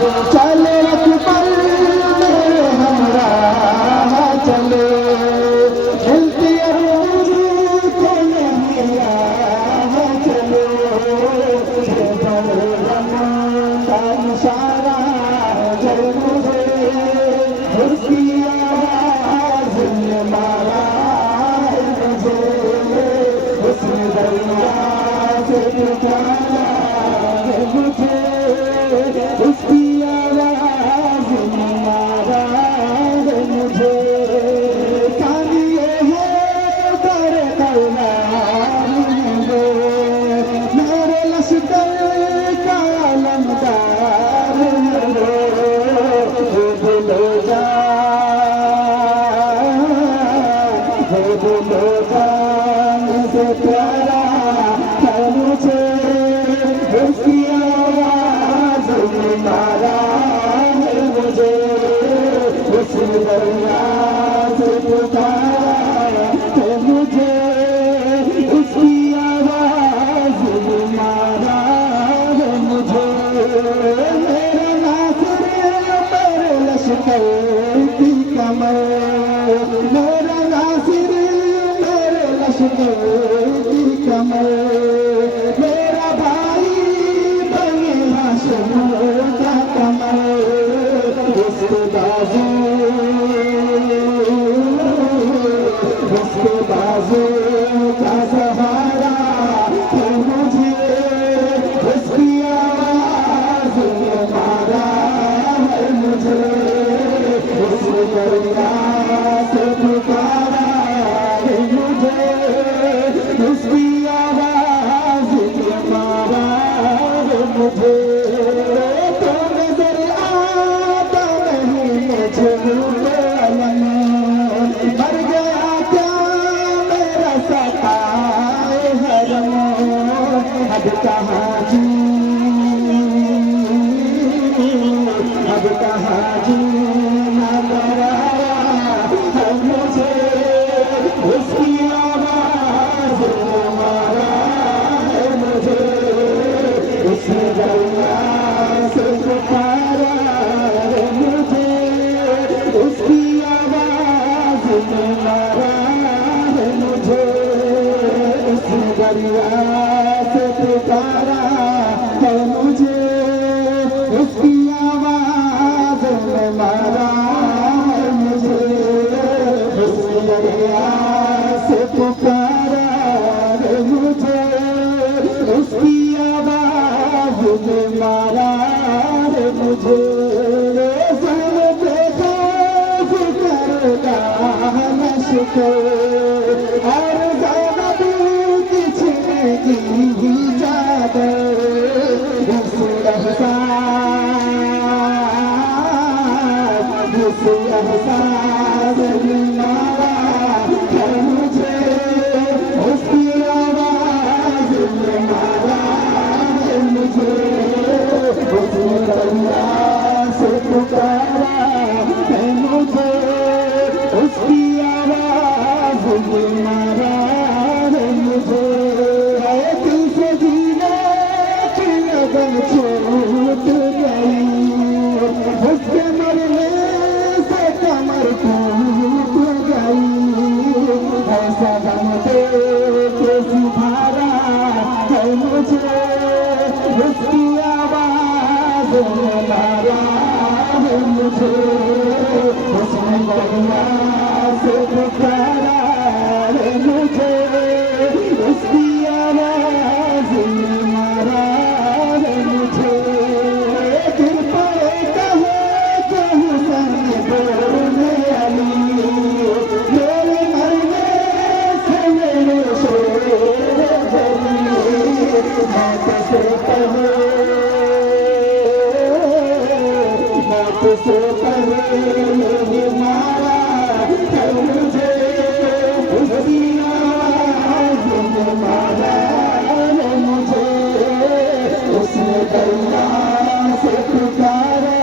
चले अकबर मेरे हमराह चले, मिलती अरूज को नहीं राह चले, ये बड़े रमन का इशारा जल मुझे, उसकी आवाज ने मारा है मुझे, उसने दरिया से पुकारा है मुझे, उसकी आवाज ने मारा है मुझे। कानी ये है दर दरबार मेरे लश्कर का अलमदार दिलो जा से प्यारा है मुझे, उसकी आवाज ने मारा है मुझे, उस दरिया से पुकारा है मुझे, उसकी आवाज ने मारा है मुझे। मेरे नासिर मेरे लश्कर की कमर, मेरा नासिर मेरे लश्कर की कमर, मेरा भाई बने हाशिम का कमर, उसके बाजू का सहारा है मुझे, उसकी आवाज ने मारा है मुझे, उस दरिया से पुकारा है मुझे, उसकी आवाज ने मारा है मुझे। तो नजर आता नहीं मुझे अलम, मर गया क्या मेरा सताए हरम, अब कहाँ जी, अब कहाँ जीना डराया है मुझे, उसकी आवाज ने मारा है मुझे, उसने दरिया से पुकारा है मुझे, उसकी आवाज ने मारा है मुझे, उसने दरिया से पुकारा है मुझे, उसकी आवाज ने मारा है मुझे, उसने दरिया से पुकारा है मुझे, उसकी आवाज ने मारा है मुझे। सन देखो फिकर लश्कर और ज़ैनब की छिपी चादर, इस एहसास ने मारा है मुझे, उसकी आवाज ने मारा है मुझे, उसने दरिया से पुकारा है मुझे, उसकी आवाज ने मारा है मुझे। दिल से जीने की लगन छूट गई, उसके मरने से कमर टूट गई, ऐसा गम दे के सुधारा है मुझे, उसकी आवाज ने मारा है मुझे, उसने दरिया से पुकारा है मुझे, उसकी आवाज ने मारा है मुझे। दिल पर कहूँ सन बोलने अली, मेरे मरने से मेरे शेर गली, मौत से पहले मेरी मारा है मुझे, उसकी आवाज ने मारा है मुझे, उसने दरिया से पुकारा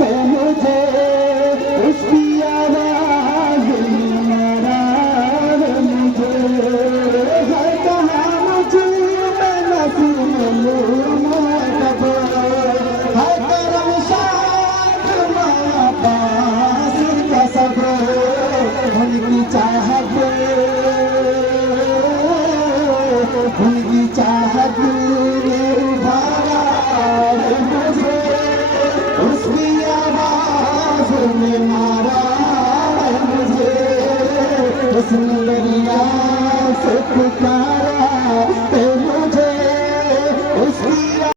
है मुझे, उसकी आवाज ने मारा है मुझे। है कहाँ मुझे मैं नसीब में लूँ, है करम चाहत उनकी चाहत ने उभारा है मुझे, उसकी आवाज ने मारा है मुझे, उसने दरिया से पुकारा